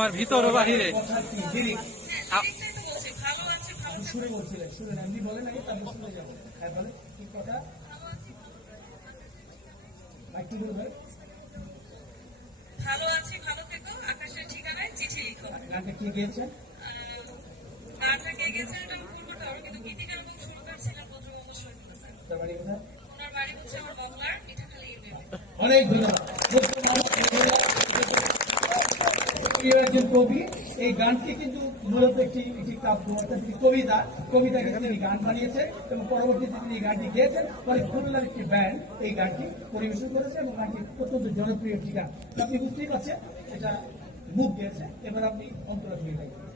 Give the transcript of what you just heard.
আমার ভিতর ও বাহিরে ভালো আছি, ভালো থেকো, আকাশের ঠিকানায় চিঠি লিখো। গানটা কে গেয়েছেন? গানটা কে গেয়েছেন এটা পূর্বটা, কিন্তু গীতিকার এবং সুরকার ছিলেন বঙ্গবন্ধু শহীদ হাসান। ওনার বাড়ি হচ্ছে আমার বাংলার মিঠাখালী ইউনিয়নে। অনেক ধন্যবাদ। একজন কবি, এই গানটি কিন্তু মূলত একটি কাব্য অর্থাৎ একটি কবিতাকে তিনি গান বানিয়েছেন এবং পরবর্তীতে তিনি এই গানটি গেয়েছেন। পরে খুলনার একটি ব্যান্ড এই গানটি পরিবেশন করেছে এবং গানটি অত্যন্ত জনপ্রিয় একটি গান। আপনি বুঝতেই পারছেন এটা মুখ গেয়েছে। এবার আপনি অন্তরা দিয়ে দেখবেন।